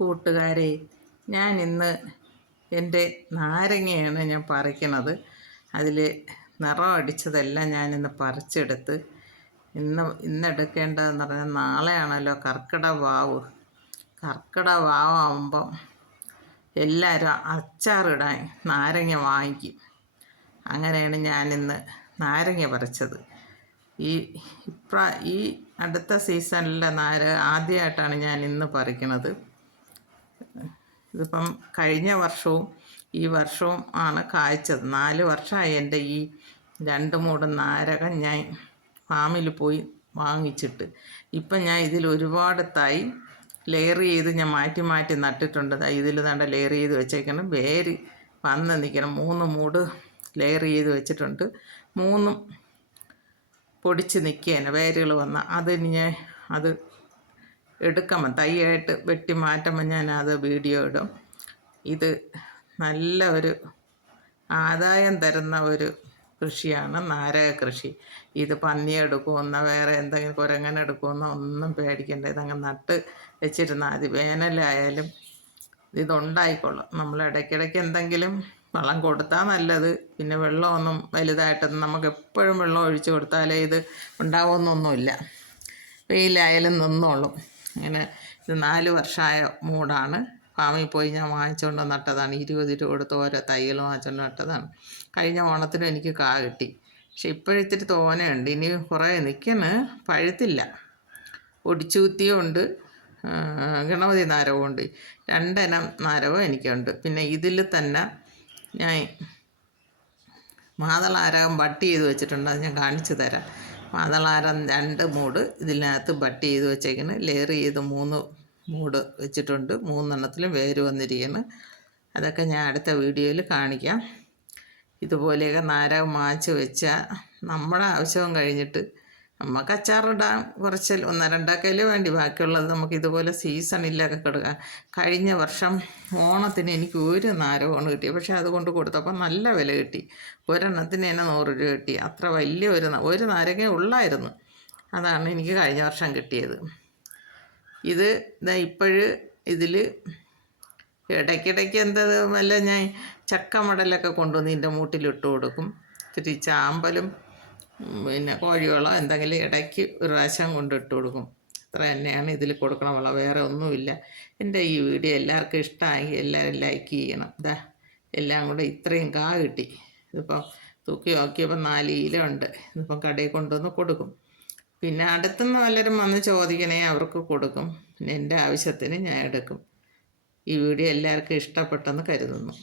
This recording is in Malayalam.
കൂട്ടുകാരെ, ഞാൻ ഇന്ന് എൻ്റെ നാരങ്ങയാണ് ഞാൻ പറിക്കണത്. അതിൽ നിറം അടിച്ചതെല്ലാം ഞാനിന്ന് പറിച്ചെടുത്ത് ഇന്നെടുക്കേണ്ടതെന്ന് പറഞ്ഞാൽ നാളെയാണല്ലോ കർക്കിടക വാവാകുമ്പം എല്ലാവരും അച്ചാറിടാൻ നാരങ്ങ വാങ്ങിക്കും. അങ്ങനെയാണ് ഞാനിന്ന് നാരങ്ങ പറിച്ചത്. ഈ അടുത്ത സീസണിലെ ആദ്യമായിട്ടാണ് ഞാൻ ഇന്ന് പറിക്കണത്. ഇതിപ്പം കഴിഞ്ഞ വർഷവും ഈ വർഷവും ആണ് കായ്ച്ചത്. 4 വർഷമായി എൻ്റെ ഈ 2 മൂട് നാരകം ഞാൻ ഫാമിൽ പോയി വാങ്ങിച്ചിട്ട്. ഇപ്പം ഞാൻ ഇതിൽ ഒരുപാട് തൈ ലെയർ ചെയ്ത് ഞാൻ മാറ്റി മാറ്റി നട്ടിട്ടുണ്ട്. ഇതിൽ നല്ല ലെയർ ചെയ്ത് വെച്ചേക്കണം. വേര് വന്ന് നിൽക്കണം. 3 മൂട് ലെയർ ചെയ്ത് വെച്ചിട്ടുണ്ട്. 3 പൊടിച്ച് നിൽക്കുകയാണ് വേരുകൾ വന്ന്. അത് എടുക്കുമ്പോൾ തൈയായിട്ട് വെട്ടി മാറ്റുമ്പോൾ ഞാനത് വീഡിയോ ഇടും. ഇത് നല്ല ഒരു ആദായം തരുന്ന ഒരു കൃഷിയാണ് നാരക കൃഷി. ഇത് പന്നിയെടുക്കുമെന്നോ വേറെ എന്തെങ്കിലും കുരങ്ങനെടുക്കുമെന്നോ ഒന്നും പേടിക്കേണ്ട. ഇതങ്ങ് നട്ട് വെച്ചിരുന്നാൽ മതി. വേനലായാലും ഇതുണ്ടായിക്കോളും. നമ്മൾ ഇടയ്ക്കിടയ്ക്ക് എന്തെങ്കിലും വളം കൊടുത്താൽ നല്ലത്. പിന്നെ വെള്ളമൊന്നും വലുതായിട്ടൊന്നും നമുക്ക് എപ്പോഴും വെള്ളം ഒഴിച്ചു കൊടുത്താലേ ഇത് ഉണ്ടാവുമെന്നൊന്നുമില്ല. വെയിലായാലും നിന്നോളും. അങ്ങനെ ഇത് 4 വർഷമായ മൂടാണ്. ഫാമിൽ പോയി ഞാൻ വാങ്ങിച്ചുകൊണ്ട് നട്ടതാണ്. 20 രൂപ കൊടുത്ത് ഓരോ തൈകൾ വാങ്ങിച്ചുകൊണ്ട് നട്ടതാണ്. കഴിഞ്ഞ ഓണത്തിന് എനിക്ക് കാ കിട്ടി. പക്ഷെ ഇപ്പോഴിത്തിരി തോനെയുണ്ട്. ഇനി കുറേ നിൽക്കണ്. പഴുത്തില്ല. ഒടിച്ചുകുത്തിയും ഉണ്ട്, ഗണപതി നാരകവും ഉണ്ട്. 2 ഇനം നാരകവും എനിക്കുണ്ട്. പിന്നെ ഇതിൽ തന്നെ ഞാൻ മാതളാരകം ബട്ട് ചെയ്ത് വെച്ചിട്ടുണ്ട്. അത് ഞാൻ കാണിച്ചു തരാം. മാതളാരം 2 മൂട് ഇതിനകത്ത് ബട്ട് ചെയ്ത് വെച്ചേക്കുന്നു. ലെയർ ചെയ്ത് 3 മൂട് വെച്ചിട്ടുണ്ട്. 3 എണ്ണത്തിലും വേര് വന്നിരിക്കുന്നു. അതൊക്കെ ഞാൻ അടുത്ത വീഡിയോയിൽ കാണിക്കാം. ഇതുപോലെയൊക്കെ നാരകം വാങ്ങിച്ച് വെച്ചാൽ നമ്മുടെ ആവശ്യവും കഴിഞ്ഞിട്ട് നമുക്ക് അച്ചാറിടാൻ കുറച്ച് 1-2 കിലോ വേണ്ടി. ബാക്കിയുള്ളത് നമുക്ക് ഇതുപോലെ സീസണിലൊക്കെ കൊടുക്കാം. കഴിഞ്ഞ വർഷം ഓണത്തിന് എനിക്ക് 1 നാരകമാണ് കിട്ടിയത്. പക്ഷേ അതുകൊണ്ട് കൊടുത്തപ്പോൾ നല്ല വില കിട്ടി. ഒരെണ്ണത്തിന് തന്നെ 100 രൂപ കിട്ടി. അത്ര വലിയ ഒരു നാരകേ ഉള്ളായിരുന്നു. അതാണ് എനിക്ക് കഴിഞ്ഞ വർഷം കിട്ടിയത്. ഇത് ഇതിൽ ഇടയ്ക്കിടയ്ക്ക് വല്ല ഞാൻ ചക്കമടലൊക്കെ കൊണ്ടുവന്ന് ഇതിൻ്റെ മൂട്ടിലിട്ട് കൊടുക്കും. ഇത്തിരി ചാമ്പലും പിന്നെ കോഴിവളം എന്തെങ്കിലും ഇടയ്ക്ക് ഒരു പ്രാവശ്യം കൊണ്ടിട്ട് കൊടുക്കും. അത്ര തന്നെയാണ് ഇതിൽ കൊടുക്കണ വളം. വേറെ ഒന്നുമില്ല. എൻ്റെ ഈ വീഡിയോ എല്ലാവർക്കും ഇഷ്ടമായി എല്ലാവരും ലൈക്ക് ചെയ്യണം. എല്ലാം കൂടെ ഇത്രയും കാ കിട്ടി. ഇതിപ്പം തൂക്കി നോക്കിയപ്പോൾ 4 കിലോ ഉണ്ട്. ഇതിപ്പം കടയിൽ കൊണ്ടുവന്ന് കൊടുക്കും. പിന്നെ അടുത്തുനിന്ന് വല്ലവരും വന്ന് ചോദിക്കണേ അവർക്ക് കൊടുക്കും. പിന്നെ എൻ്റെ ആവശ്യത്തിന് ഞാൻ എടുക്കും. ഈ വീഡിയോ എല്ലാവർക്കും ഇഷ്ടപ്പെട്ടെന്ന് കരുതുന്നു.